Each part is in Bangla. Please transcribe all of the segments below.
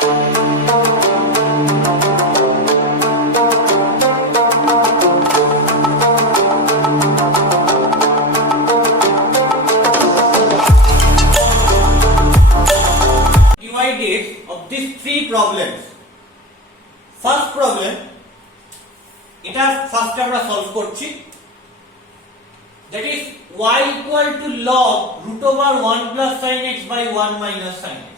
of these three problems. First problem, এটা ফার্স্ট আমরা সলভ করছি, that is y equal to log root over 1 plus sin x by 1 minus sin x.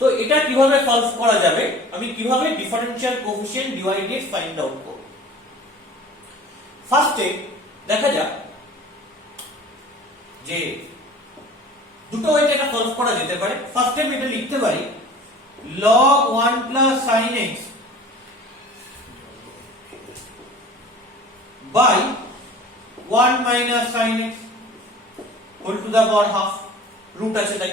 তো এটা কিভাবে সলভ করা যাবে, আমি কিভাবে differential coefficient dy dx find out করব। ফার্স্টে দেখা যাক যে দুটো ওয়েতে এটা সলভ করা যেতে পারে। ফার্স্টে আমি এটা লিখতে পারি log 1 plus sin x by 1 minus sin x whole to the power half, root আছে তাই।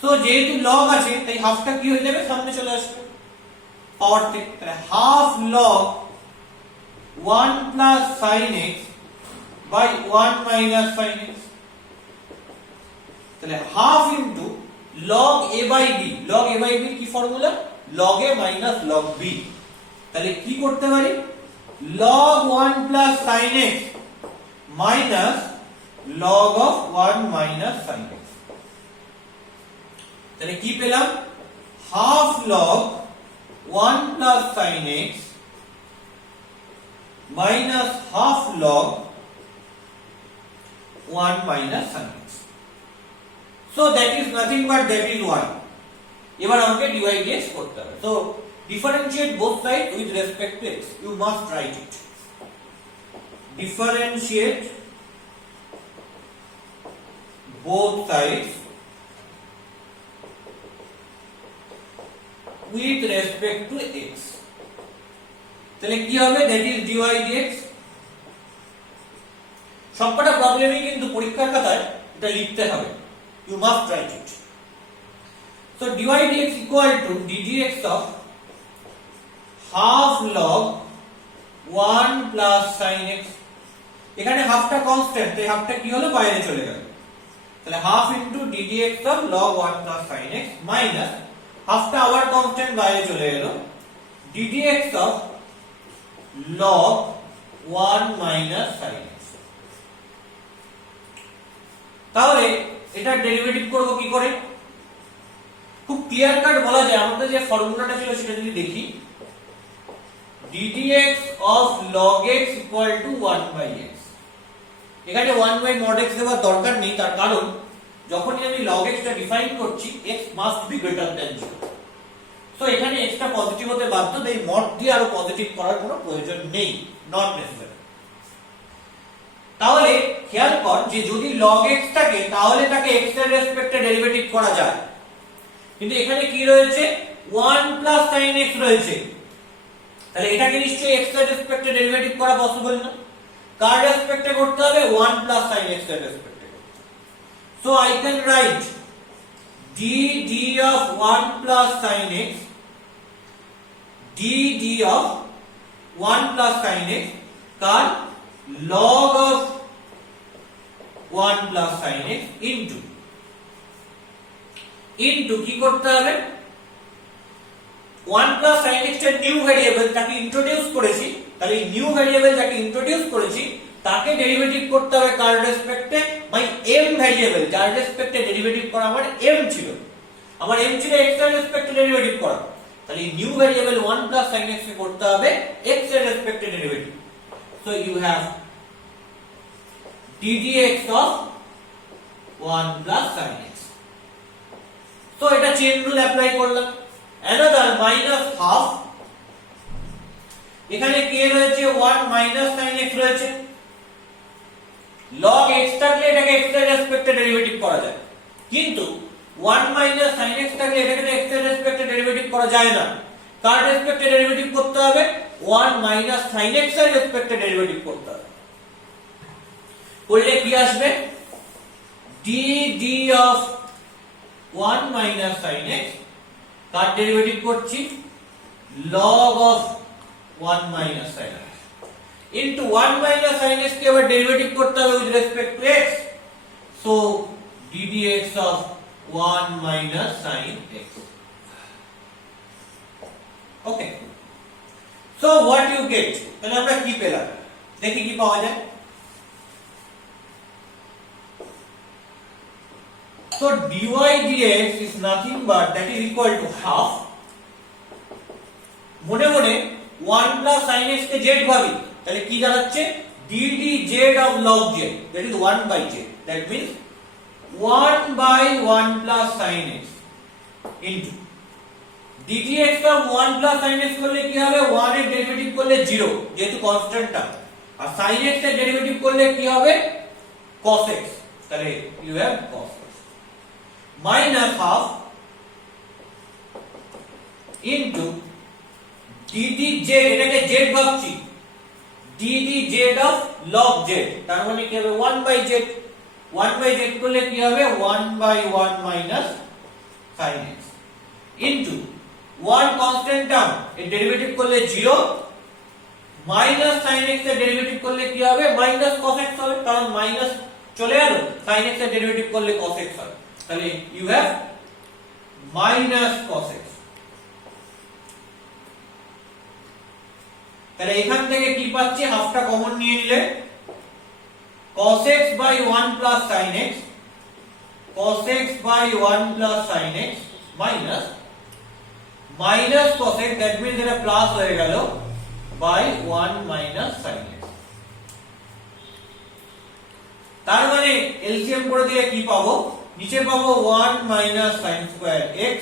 সো যেহেতু log আছে তাই হাফটা কি হয়ে যাবে, সামনে চলে আসবে পাওয়ার থেকে, তাহলে half log 1 plus sin x by 1 minus sin x, তাহলে half into log a by b। log a by b কি formula, log a minus log b। তাহলে কি করতে পারি, log 1 plus sin x minus log of 1 minus sin x। তাহলে কি পেলাম, half log 1 plus sin x minus half log 1 minus sin x। So that is nothing but that is y। এবার আমাকে dy dx করতে হবে। So differentiate both sides with respect to x, you must write it। differentiate both sides with respect to x, তাহলে কি হবে, that is dy dx। সবকটা প্রবলেমই কিন্তু পরীক্ষার খাতায় এটা লিখতে হবে, you must write it। So dy dx equal to ddx of half log 1 plus sin x। এখানে হাফটা কনস্ট্যান্ট, তাই হাফটা কি হলো, বাইরে চলে গেল, তাহলে half into ddx of log 1 plus sin x minus হাফটা আবার কনস্ট্যান্ট বাইরে চলে গেল, ddx of log 1 minus sin x। তাহলে এটা ডেরিভেটিভ করব কি করে, খুব ক্লিয়ার কাট বলা যায়। আমাদের যে ফর্মুলাটা ছিল সেটা যদি দেখি, ddx of log x equal to 1 by x। এখানে 1 by mod x দেওয়ার দরকার নেই, তার কারণ যখনই আমি log x টা ডিফাইন করছি x must be greater than 0। So এখানে x টা পজিটিভ হতে বাধ্য, তাই mod দিয়ে আরো পজিটিভ করার কোনো প্রয়োজন নেই, নট নেসেসারি। তাহলে খেয়াল কর যে যদি log x থাকে তাহলে তাকে x এর রেসপেক্টে ডেরিভেটিভ করা যায়, কিন্তু এখানে কি রয়েছে, 1 plus sin x রয়েছে, তাহলে এটাকে নিশ্চয়ই x এর রেসপেক্টে ডেরিভেটিভ করা পসিবল না। কার রেসপেক্টে করতে হবে, 1 plus sin x এর রেসপেক্টে। So I can write dd of 1 plus sin x, dd of 1 plus sin x car, log of 1 plus sin x into কি করতে হবে, 1 plus sin x এর নিউ ভেরিয়েবল তাকে ইন্ট্রোডিউস করেছি, তাহলে এই নিউ ভেরিয়েবল যাকে ইন্ট্রোডিউস করেছি তাকে ডেরিভেটিভ করতে হবে কার রেসপেক্টে, মানে m ভেরিয়েবল যার রেসপেক্টে ডেরিভেটিভ করা আমার m ছিল, আমার m ছিল x এর রেসপেক্টে ডেরিভেটিভ করা, তাহলে এই new variable 1 plus sin x কে করতে হবে x এর রেসপেক্টে derivative. So you have ddx of 1 plus sin x। So এটা চেইন রুল অ্যাপ্লাই করলাম। another minus half, এখানে k রয়েছে 1 minus sin x রয়েছে, log x থাকলে এটাকে x এর রেসপেক্টে ডেরিভেটিভ করা যায়, কিন্তু 1 minus sin x থাকলে এটাকে x এর রেসপেক্টে ডেরিভেটিভ করা যায় না। কার রেসপেক্টে ডেরিভেটিভ করতে হবে, 1 minus sin x এর রেসপেক্টে ডেরিভেটিভ করতে হবে। করলে কি আসবে, dd of 1 minus sin x car derivative করছি, log of 1 minus sin x into 1 minus sin x কে আবার ডেরিভেটিভ করতে হবে with respect to x, so ddx of 1 minus sin x। So what you get, তাহলে আমরা কি পেলাম, দেখি কি পাওয়া যায়। So dy dx is nothing but that is equal to half, মনে মনে 1 plus sin x কে z ভাবি, তাহলে কি দাঁড়াচ্ছে dd z of log z, that is 1 by z, that means 1 by 1 plus sin x into dtx of 1 plus sin x করলে কি হবে, 1 এর ডেরিভেটিভ করলে 0 যেহেতু কনস্ট্যান্ট টার্ম, আর sin x এর ডেরিভেটিভ করলে কি হবে cos x, তাহলে you have cos x minus half into ddz, এটাকে z ভাবছি, ddz of log z, তার মানে কি হবে 1 by z, 1 by z করলে কি হবে 1 by 1 minus sin x into 1 constant term এর ডেরিভেটিভ করলে 0 minus sin x এর ডেরিভেটিভ করলে কি হবে minus cos x হবে, কারণ মাইনাস চলে গেল, sin x এর ডেরিভেটিভ করলে cos x হবে, তাহলে you have minus cos x। তাহলে এখান থেকে কি পাচ্ছি, হাফটা কমন নিয়ে নিলে cos x by 1 plus sin x, cos x by 1 plus sin x minus cos x, that means এটা প্লাস হয়ে গেল by 1 minus sin x। তার মানে এলসিএম করে দিলে কি পাবো, নিচে পাবো 1 minus sin square x,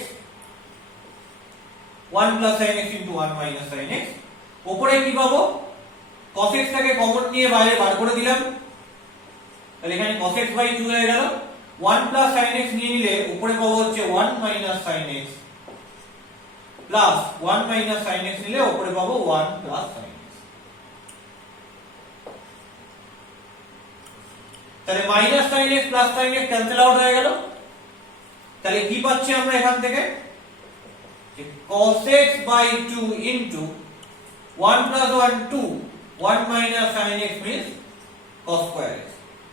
1 plus sin x into 1 minus sin x, উপরে কি পাবো cos x টাকে কমন নিয়ে বাইরে বার করে দিলাম, তাহলে এখানে cos x by 2 হয়ে গেল, 1 plus sin x নিয়ে নিলে উপরে পাবো হচ্ছে 1 minus sin x plus 1 minus sin x নিলে উপরে পাবো 1 plus sin x, তাহলে minus sin x plus sin x cancel out হয়ে গেল, তাহলে কি পাচ্ছি আমরা এখান থেকে cos x by 2 into 1 plus 1 2, 1 minus sin x means cos square x,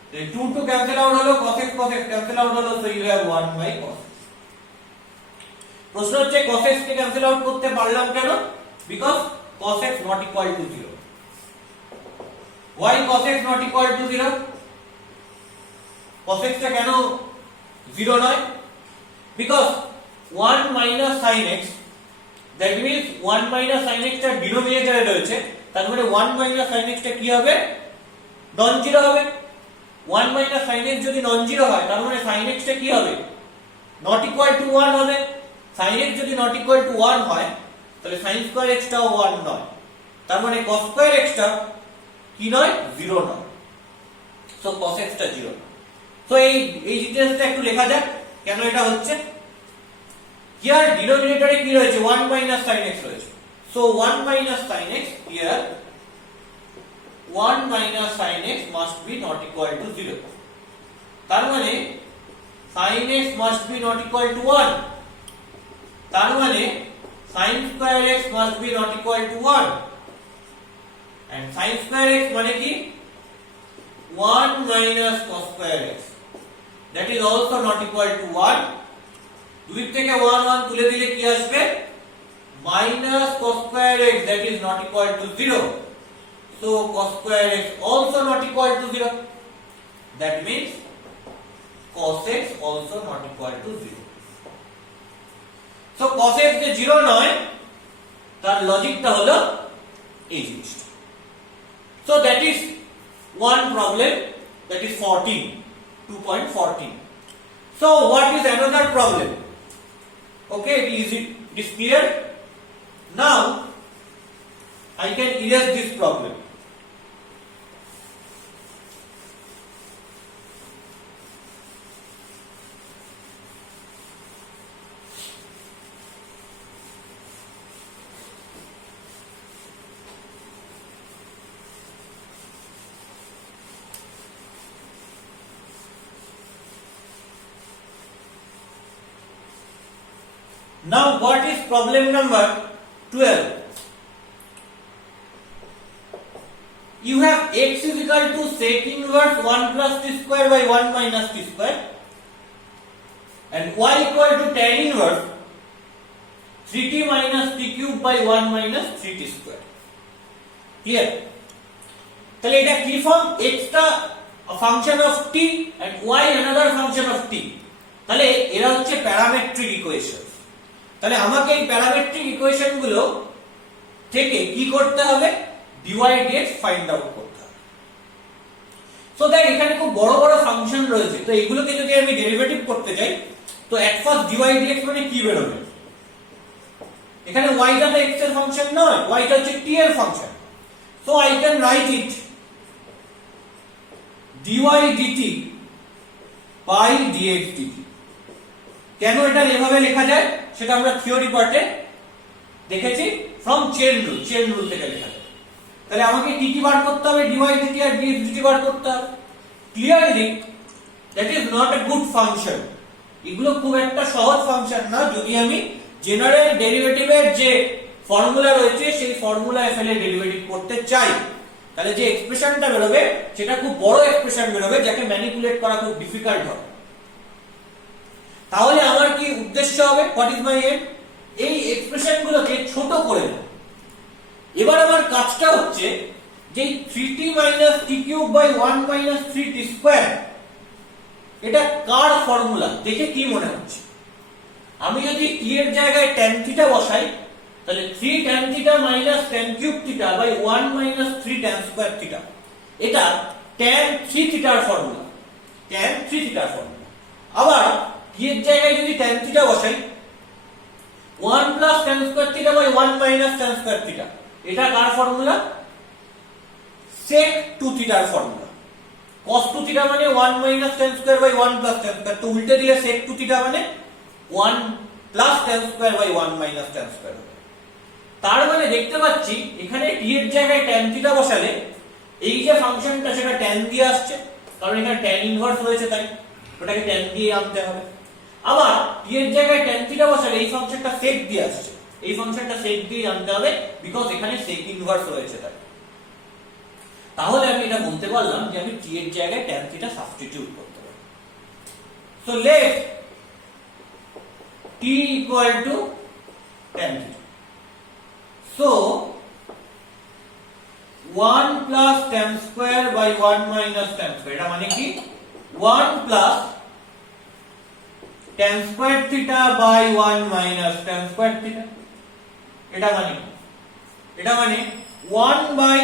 তাহলে 2 to cancel out হলো, cos x cancel out হলো, so you have 1 by cos x। প্রশ্ন হচ্ছে cos x কে ক্যান্সেল আউট করতে পারলাম কেন, because cos x not equal to 0। why cos x not equal to 0, cos x টা কেন 0 নয়, because 1 minus sin x, that means 1 minus sin x টা ডিনোমিনেটরে রয়েছে, তার মানে 1 minus sin x টা কি হবে নন জিরো হবে, 1 minus sin x যদি নন জিরো হয় তার মানে sin x টা কি হবে not equal to 1 হবে, sin x যদি not equal to 1 হয় তাহলে sin square x টাও 1 নয়, তার মানে cos square x টা কি নয় 0 নয়, সো cos x টা 0 নয়। সো এই ডিটেইলসটা একটু লেখা যাক কেন এটা হচ্ছে। হিয়ার ডিনোমিনেটরে কি রয়েছে 1 minus sin x রয়েছে, so 1 minus sin x, here 1 minus sin x must be not equal to 0, তার মানে sin x must be not equal to 1, তার মানে sin square x must be not equal to 1, and sin square x মানে কি 1 minus cos square x, that is also not equal to 1, 2 থেকে 1 1 তুলে দিলে কি আসবে minus cos square x, that is not equal to 0, so cos square x also not equal to 0, that means cos x also not equal to 0, so cos x যে 0 নয় তার লজিকটা হলো এই জিনিসটা। so that is one problem, that is 14, 2.14. so what is another problem, okay, it is clear now, I can erase this problem। now what is problem number 12, you have x is equal to sec inverse 1 plus t square by 1 minus t square, and y equal to tan inverse 3t minus t cube by 1 minus 3t square। Clear? তাহলে এটা কি ফর্ম? x টা function of t and y another function of t। তাহলে এরা হচ্ছে প্যারামেট্রিক ইকুয়েশন। তাহলে আমাকে এই প্যারামেট্রিক ইকুয়েশন গুলো থেকে কি করতে হবে? dy dx ফাইন্ড আউট করতে হবে। সো দেখ এখানে খুব বড় বড় ফাংশন রয়েছে, তো এগুলোকে যদি আমি ডেরিভেটিভ করতে চাই তো এট ফার্স্ট dy dx মানে কি বেরোবে? এখানে y টা তো x এর ফাংশন নয়, y টা হচ্ছে t এর function. So I can right it dy dt by dx dt। কেন এটা এভাবে লেখা যায় সেটা আমরা থিওরি পার্টে দেখেছি, ফ্রম চেন রুল থেকে লেখা যায়। তাহলে আমাকে কি কি বার করতে হবে? dy dt আর dx dt বার করতে হবে। Clearly that is not a good function. এগুলো খুব একটা সহজ ফাংশন না যদি আমি জেনারেল ডেরিভেটিভের যে ফর্মুলা রয়েছে সেই ফর্মুলায় ফেলে ডেরিভেটিভ করতে চাই, তাহলে যে এক্সপ্রেশনটা বেরোবে সেটা খুব বড় এক্সপ্রেশন বেরোবে, যাকে ম্যানিপুলেট করা খুব ডিফিকাল্ট হবে। তাহলে আমার কি উদ্দেশ্য হবে? What is my aim? এই এক্সপ্রেশন গুলোকে ছোট করে দেব। এবার আমার কাজটা হচ্ছে যে 3t - t³ / 1 - 3t², এটা কার ফর্মুলা দেখে কি মনে হচ্ছে? আমি যদি t এর জায়গায় tan θ বসাই তাহলে 3 tan θ - tan³ θ / 1 - 3 tan² θ, এটা tan 3θ এর ফর্মুলা। tan 3θ এর ফর্মুলা। আবার t এর জায়গায় যদি tan θ বসাই 1 + tan² θ / 1 - tan² θ, এটা কার ফর্মুলা? sec 2θ এর ফর্মুলা। cos 2θ মানে 1 - tan² / 1 + tan², তো উল্টে দিলে sec 2θ মানে 1 + tan² / 1 - tan²। তার মানে দেখতে পাচ্ছি এখানে t এর জায়গায় tan θ বসালে এই যে ফাংশনটা সেটা tan দিয়ে আসছে, কারণ এখানে tan ইনভার্স রয়েছে তাই ওটাকে tan দিয়ে আনতে হবে। আবার t এর জায়গায় tan θ বসালে এই ফাংশনটা sec দিয়ে আসছে, এই ফাংশনটা sec দিয়ে আনতে হবে বিকজ এখানে sec ইনভার্স রয়েছে তাই। তাহলে আমি এটা বলতে পারলাম যে আমি t এর জায়গায় tan θ সাবস্টিটিউট করতে পারি। So let t = tan θ। So 1 + tan² / 1 - tan², এটা মানে কি 1 + tan² θ / 1 - tan² θ, এটা মানে কি? এটা মানে 1/1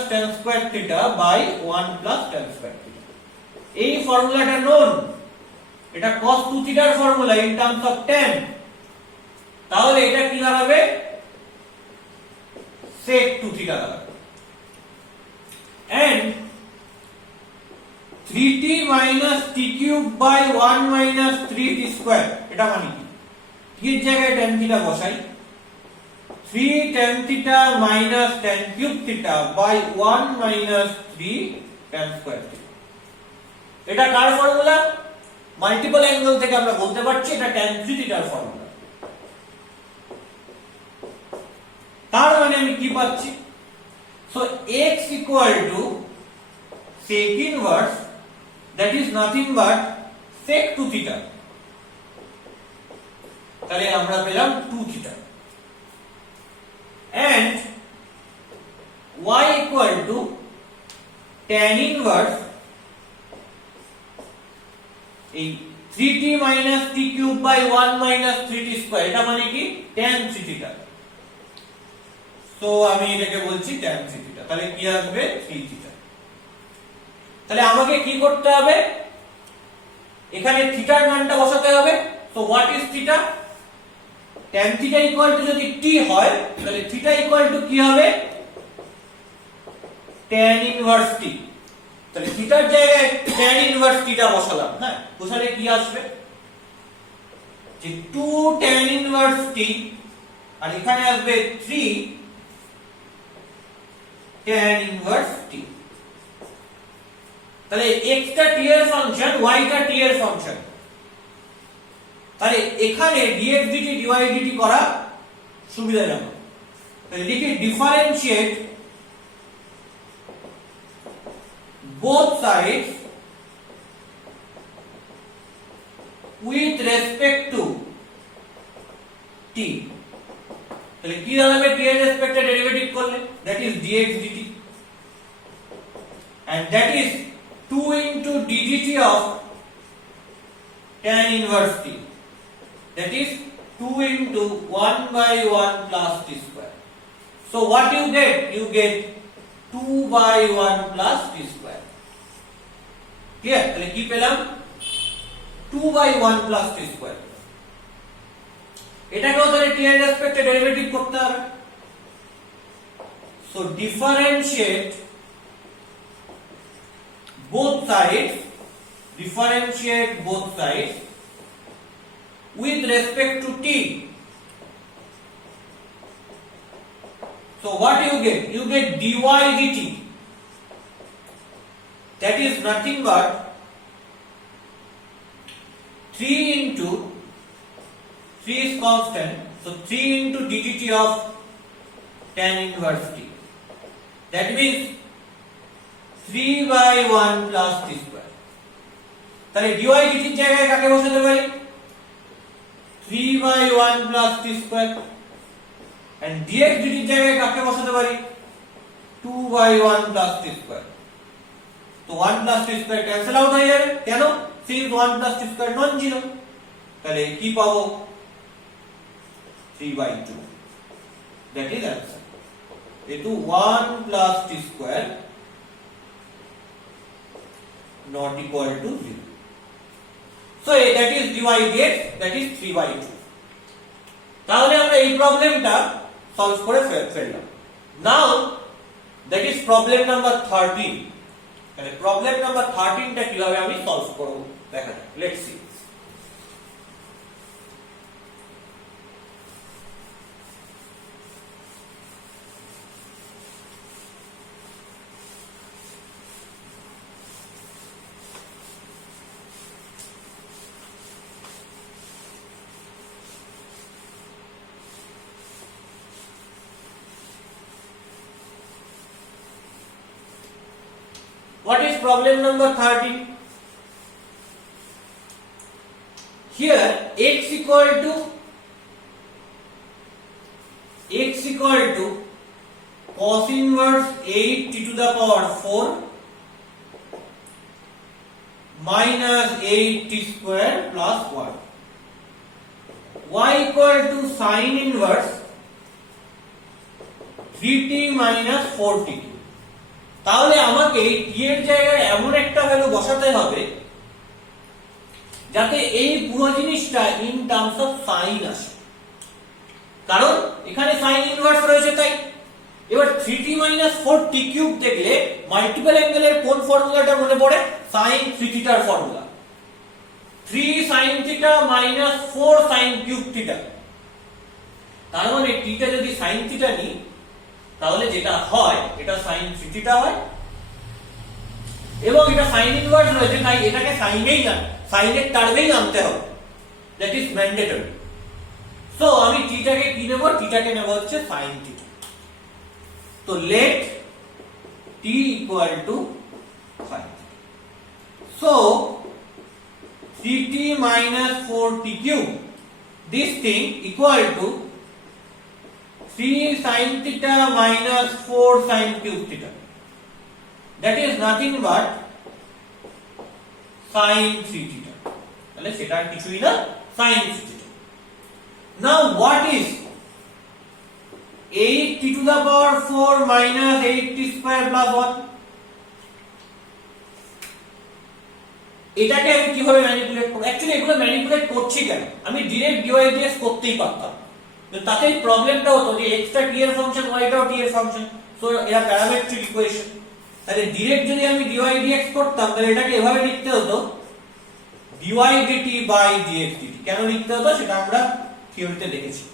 - tan² θ / 1 + tan² θ। এই ফর্মুলাটা নোন, এটা cos 2θ এর formula in terms of tan। তাহলে এটা কি দাঁড়াবে? sec 2θ দাঁড়াবে। and 3t - t³ / 1 - 3t², এটা মানে কি? t এর জায়গায় tan θ বসাই 3 tan θ - tan³ θ / 1 - 3 tan² θ। এটা কার ফর্মুলা? মাল্টিপল অ্যাঙ্গেল থেকে আমরা বলতে পারছি এটা tan 3θ এর ফর্মুলা। তার মানে আমি কি পাচ্ছি? So x = sec inverse, that is nothing but sec 2θ। তাহলে আমরা পেলাম 2θ। and y = tan ইনভার্স এই 3t - t³ / 1 - 3t², এটা মানে কি tan 3θ। সো আমি এটাকে বলছি tan 3θ। তাহলে কি আসবে? 3θ। তাহলে আমাকে কি করতে হবে? এখানে থিটার মানটা বসাতে হবে। So what is theta? tan θ = যদি t হয় তাহলে θ = কি হবে? tan inverse t। তাহলে থিটার জায়গায় tan ইনভার্স t টা বসালাম, হ্যাঁ, বসালে কি আসবে? যে 2 tan ইনভার্স t, আর এখানে আসবে 3 tan ইনভার্স t। তাহলে x টা t এর ফাংশন, y টা t এর ফাংশন। তাহলে এখানে dx dt dy dt করা সুবিধাজনক। তাহলে লিখি differentiate both sides with respect to t। তাহলে কি দাঁড়াবে t এর রেসপেক্টে ডেরিভেটিভ করলে, that is dx dt, and that is 2 into ddt of tan inverse t, that is 2 into 1 by 1 plus t square. So what you get? You get 2 by 1 plus t square. Clear? তাহলে কি পেলাম? 2 by 1 plus t square. এটাকেও তাহলে t এর রেসপেক্টে ডেরিভেটিভ করতে হবে। So differentiate both sides with respect to t. So what you get? You get dy dt, that is nothing but 3 into 3 is constant, so 3 into ddt of tan inverse t, that means 3 by 1 plus t square. তাহলে dy dt এর জায়গায় কাকে বসাতে পারি? 3 by 1 plus t square, and dx dt এর জায়গায় কাকে বসাতে পারি? 2 by 1 plus t square. তো 1 plus t square cancel out হয়ে যাবে, কেন? since 1 plus t square non zero, তাহলে কি পাবো? 3 by 2, that is answer. যেহেতু 1 plus t square not equal to 0. So that is dy dx, that is 3 by 2. তাহলে আমরা এই প্রবলেমটা সলভ করে ফেললাম। নাও that is problem number 13. তাহলে প্রবলেম নাম্বার 13 টা কিভাবে আমি সলভ করব দেখা যাক। Let's see. What is problem number 13? Here x equal to cos inverse 8t to the power 4 minus 8t square plus 1. Y equal to sin inverse 3t minus 4t. তাহলে আমাকে t এর জায়গায় এমন একটা ভ্যালু বসাতে হবে যাতে এই পুরো জিনিসটা ইন টার্মস অফ সাইন আসে, কারণ এখানে সাইন ইনভার্স রয়েছে তাই। এবার 3t 4t কিউব দেখলে মাল্টিপল অ্যাঙ্গেলের কোন ফর্মুলাটা মনে পড়ে? sin 3θ এর ফর্মুলা, 3 sin θ 4 sin কিউব θ। তার মানে t টা যদি sin θ নিই তাহলে যেটা হয় এটা sin 3θ হয়, এবং এটা সাইন ইনভার্স রয়েছে তাই এটাকে সাইনেই না সাইনের টার্মেই আনতে হবে, দ্যাট ইজ ম্যান্ডেটরি। সো আমি t টাকে কি নেব? t টাকে নেব হচ্ছে sin θ। তো let t equal to sin θ। So 3t 4t cube, this thing equal to 3 sin θ 4 sin cube θ, that is nothing but sin 3θ। তাহলে সেটা আর কিছুই না, sin 3θ। Now what is 8t to the power 4 minus 8t square plus 1? এটাকে আমি কিভাবে ম্যানিপুলেট করব? অ্যাকচুয়ালি এগুলো ম্যানিপুলেট করছি কেন? আমি ডাইরেক্ট dy dx করতেই পারতাম, তো তাতেই প্রবলেমটা হতো যে x টা t এর ফাংশন, y টাও t এর ফাংশন, সো এরা প্যারামেট্রিক ইকুয়েশন। তাহলে ডাইরেক্ট যদি আমি dy dx করতাম তাহলে এটাকে এভাবে লিখতে হতো dy dt by dx dt। কেন লিখতে হতো সেটা আমরা থিওরিতে দেখেছি।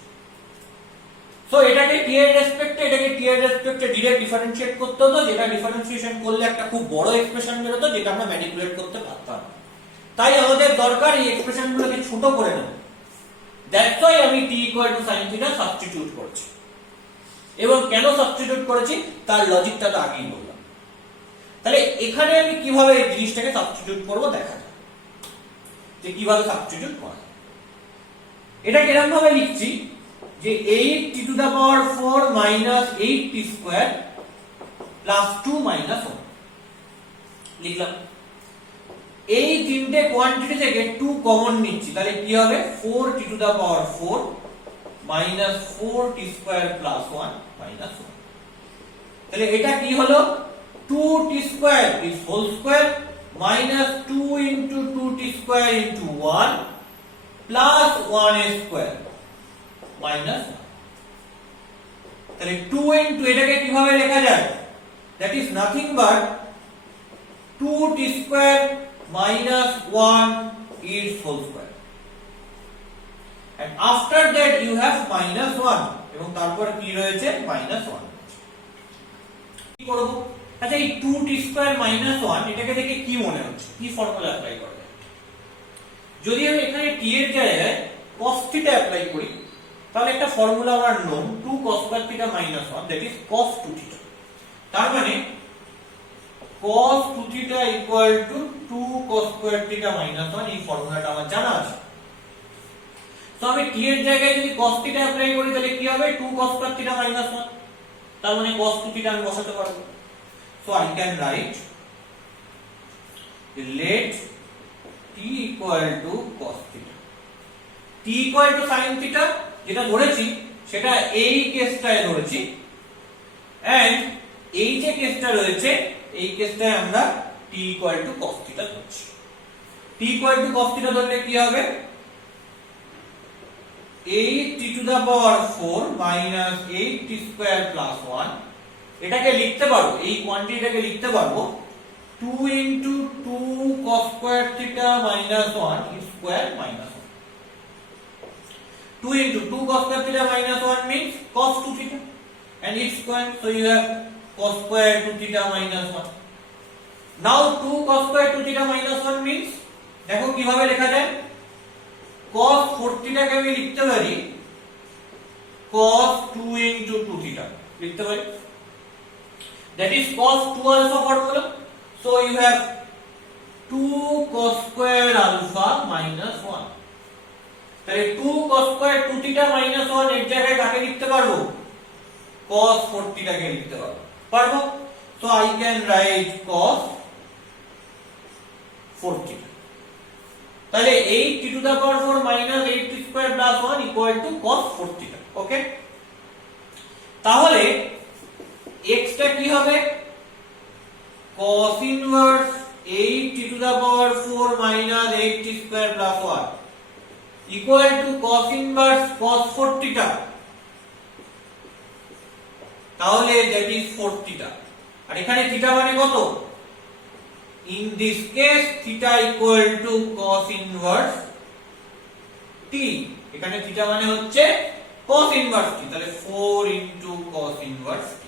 সো এটাকে t এর রেসপেক্টে এটাকে t এর রেসপেক্টে ডাইরেক্ট ডিফারেন্সিয়েট করতে হতো, যেটা ডিফারেন্সিয়েশন করলে একটা খুব বড় এক্সপ্রেশন বের হতো যেটা আমরা ম্যানিপুলেট করতে পারতাম। তাই আমাদের দরকার এই এক্সপ্রেশনগুলোকে ছোট করে নেওয়া। দ্যাটস ওয়াই আমি t sin θ সাবস্টিটিউট করছি। এবং কেন সাবস্টিটিউট করেছি তার লজিকটা তো আগেই বললাম। তাহলে এখানে আমি কিভাবে এই জিনিসটাকে সাবস্টিটিউট করব দেখা যাক যে কিভাবে সাবস্টিটিউট করা যায়। এটা এরকম ভাবে লিখছি যে 8t to the power 4 minus 8t square plus 2 minus 1 লিখলাম। এই তিনটে কোয়ান্টিটি থেকে 2 কমন নিচ্ছি, তাহলে কি হবে 4t to the power 4 minus 4t square plus 1 minus 1। তাহলে এটা কি হলো 2t square is whole square minus 2 into 2t square into 1 plus 1 square minus 1। তাহলে 2 ইনটু এটাকে কিভাবে লেখা যায়, that is nothing but 2t square minus 1 is whole square, and after that you have minus 1 এবং তারপর কি রয়েছে minus 1। কি করব, আচ্ছা এই 2t স্কয়ার minus 1 এটাকে দেখে কি মনে হচ্ছে, কি ফর্মুলা অ্যাপ্লাই করব? যদি আমি এখানে t এর জায়গায় cos θ অ্যাপ্লাই করি তাহলে একটা ফর্মুলা আমার known 2 cos square θ minus 1 that is cos 2θ। তার মানে cos 2θ equal to 2 cos square θ minus 1, এই ফর্মুলাটা আমার জানা আছে। তো আমি t এর জায়গায় যদি cos θ অ্যাপ্লাই করি তাহলে কি হবে 2 cos square θ minus 1, তার মানে cos 2θ আমি বসাতে পারবো। So I can write let t equal to cos θ, t equal to sin θ যেটা ধরেছি সেটা এই কেসটায় ধরেছি, and এই যে কেসটা রয়েছে এই কেসটায় আমরা t equal to cos θ ধরছি। t equal to cos θ ধরলে কি হবে 8t to the power 4 minus 8t square plus 1, এটাকে লিখতে পারবো, এই কোয়ান্টিটিটাকে লিখতে পারবো 2 into 2 cos square θ minus 1 is square minus 1। 2 into 2 cos square θ minus 1 means cos 2θ and its square, so you have cos square 2θ minus 1। Now 2 cos square 2θ minus 1 means দেখো কিভাবে লেখা যায়, cos 4θ কে আমি লিখতে পারি cos 2 into 2θ লিখতে পারি, that is cos 2 alpha formula, so you have 2 cos square alpha minus 1। তাহলে 2 cos square 2θ minus 1 এর জায়গায় কাকে লিখতে পারবো cos 4θ কে লিখতে পারবো, so I can write cos 4θ। তাহলে 8t to the power 4 minus 8t square plus 1 equal to cos 4θ। ওকে, তাহলে x টা কি হবে cos inverse 8t to the power 4 minus 8t square plus 1 equal to cos inverse cos 4θ, তাহলে that is 4θ। আর এখানে θ মানে কত, in this case theta equal to cos inverse t, এখানে θ মানে হচ্ছে cos inverse t, তাহলে 4 into cos inverse t।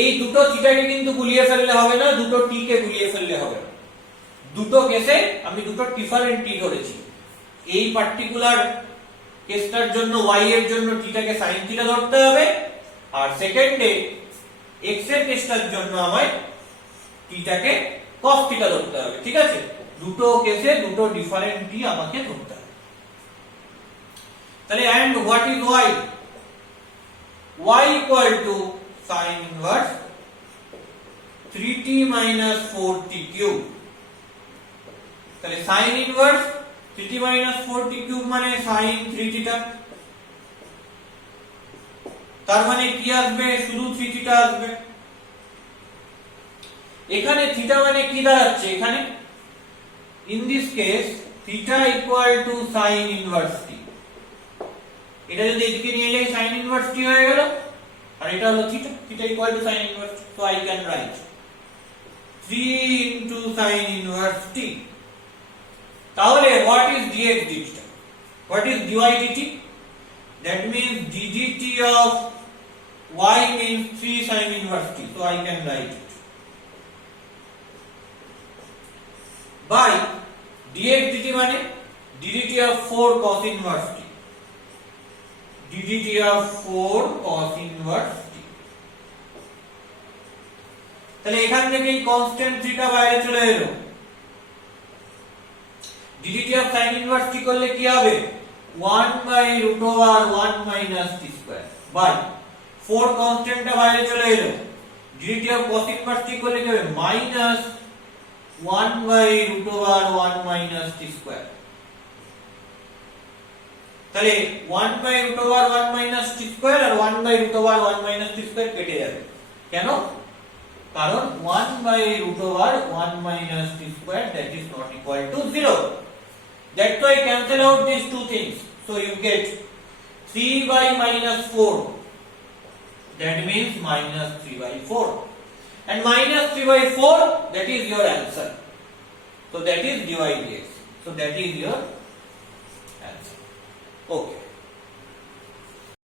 এই দুটো থিটাকে কিন্তু গুলিয়ে ফেললে হবে না, দুটো t কে গুলিয়ে ফেললে হবে না, দুটো কেসে আমি দুটো ডিফারেন্ট t ধরেছি। এই পার্টিকুলার কেসটার জন্য y এর জন্য t টাকে sin θ ধরতে হবে, আর সেকেন্ডে x এর কেসটার জন্য আমায় t টাকে cos θ ধরতে হবে। ঠিক আছে, দুটো কেসে দুটো ডিফারেন্ট t আমাকে ধরতে হবে। তাহলে and what is y, y equal to sin inverse 3t minus 4t cube। তাহলে sin inverse 3t minus 4t cube মানে sin 3θ, তার মানে কি আসবে শুধু 3θ আসবে। এখানে θ মানে কি দাঁড়াচ্ছে, এখানে in this case θ equal to sin inverse t, এটা যদি এদিকে নিয়ে যাই sin inverse t হয়ে গেল, আর এটা হলো θ, θ equal to sin inverse, so I can write 3 into sin inverse t। তাহলে what is dx dt, what is dy dt, that means ddt of y means 3 sin inverse t, so I can write it by dx dt মানে ddt of 4 cos inverse t, ddt of 4 cos inverse t। তাহলে এখান থেকে এই কনস্ট্যান্ট θ বাইরে চলে এলো, ddt of sin inverse t করলে কি হবে 1 by root over 1 minus t square by 4 constant টা বাইরে চলে এলো dt of cos inverse t করলে কি হবে minus 1 by root over 1 minus t square তাহলে 1 by root over 1 minus t square R 1 by root over 1 minus t square কেটে যাবে কেন কারণ 1 by root over 1 minus t square that is not equal to 0. That's why cancel out these two things. So you get 3 by minus 4. That means minus 3 by 4. And minus 3 by 4, that is your answer. So that is dy dx. So that is your answer. Okay.